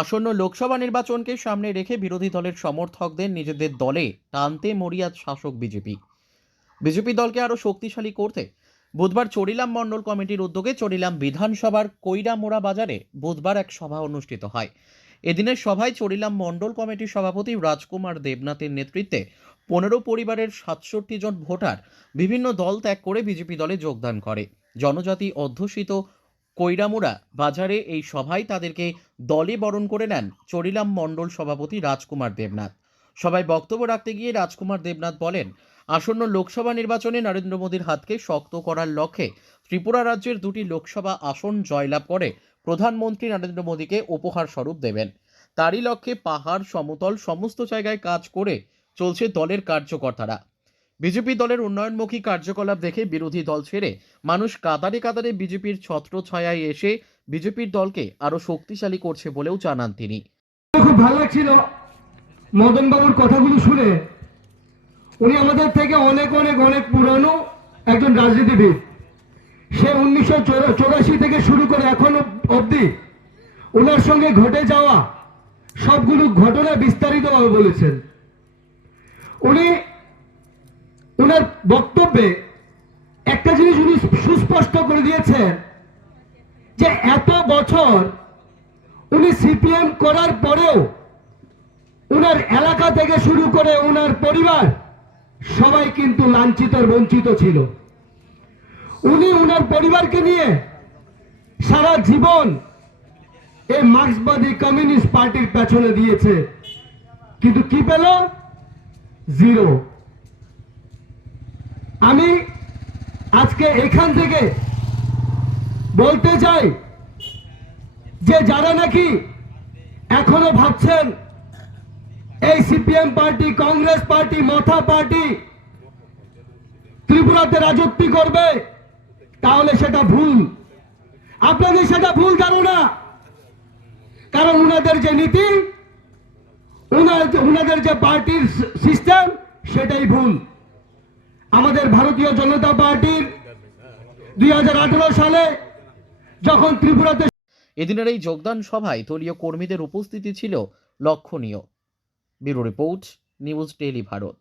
আসন্ন লোকসভা নির্বাচনকে সামনে রেখে বিরোধী দলের সমর্থকদের নিজেদের দলে টানতে মরিয়া শাসক বিজেপি দলকে আরও শক্তিশালী করতে বুধবার চরিলাম মণ্ডল কমিটির উদ্যোগে চরিলাম বিধানসভার কৈরামোড়া বাজারে বুধবার এক সভা অনুষ্ঠিত হয়। এদিনের সভায় চরিলাম মণ্ডল কমিটির সভাপতি রাজকুমার দেবনাথের নেতৃত্বে 15 পরিবারের 67 জন ভোটার বিভিন্ন দল ত্যাগ করে বিজেপি দলে যোগদান করে। জনজাতি অধ্যুষিত কৈরামুড়া বাজারে এই সভায় তাদেরকে দলে বরণ করে নেন চরিলাম মণ্ডল সভাপতি রাজকুমার দেবনাথ। সভায় বক্তব্য রাখতে গিয়ে রাজকুমার দেবনাথ বলেন, আসন্ন লোকসভা নির্বাচনে নরেন্দ্র মোদীর হাতকে শক্ত করার লক্ষ্যে ত্রিপুরা রাজ্যের 2টি লোকসভা আসন জয়লাভ করে প্রধানমন্ত্রী নরেন্দ্র মোদীকে উপহার স্বরূপ দেবেন। তারই লক্ষ্যে পাহাড় সমতল সমস্ত জায়গায় কাজ করে চলছে দলের কার্যকর্তারা। বিজেপি দলের উন্নয়নমুখী কার্যকলাপ দেখে বিরোধী দল ছেড়ে মানুষ কাতারে কাতারে বিজেপির ছত্রছায়ায় এসে বিজেপির দলকে আরো শক্তিশালী করছে বলেও জানান তিনি। খুব ভালো লাগছিল মদন বাবুর কথাগুলো শুনে। উনি আমাদের থেকে অনেক অনেক অনেক পুরনো একজন রাজনীতিবিদ। সে 1984 থেকে শুরু করে এখনো অবধি ওনার সঙ্গে ঘটে যাওয়া সবগুলো ঘটনা বিস্তারিতভাবে বলেছেন। উনি ওনার বক্তব্যে একটা জিনিস উনি সুস্পষ্ট করে দিয়েছেন যে এত বছর উনি সিপিএম করার পরেও ওনার এলাকা থেকে শুরু করে ওনার পরিবার সবাই কিন্তু লাঞ্ছিত আর বঞ্চিত ছিল। উনি ওনার পরিবারকে নিয়ে সারা জীবন এই মার্ক্সবাদী কমিউনিস্ট পার্টির পেছনে দিয়েছে, কিন্তু কি পেল? জিরো। আমি আজকে এখান থেকে বলতে চাই যে যারা নাকি এখনো ভাবছেন এই CPM party, Congress party, Motha party ত্রিপুরাতে রাজত্ব করবে, তাহলে সেটা ভুল। আপনাদের সেটা ভুল ধারণা। কারণ উনাদের যে নীতি, উনাদের যে পার্টির সিস্টেম, সেটাই ভুল। আমাদের ভারতীয় জনতা পার্টির 2018 সালে যখন ত্রিপুরাতে এদিনের এই যোগদান সভায় দলীয় কর্মীদের উপস্থিতি ছিল লক্ষণীয়। Bureau report, news daily Bharat.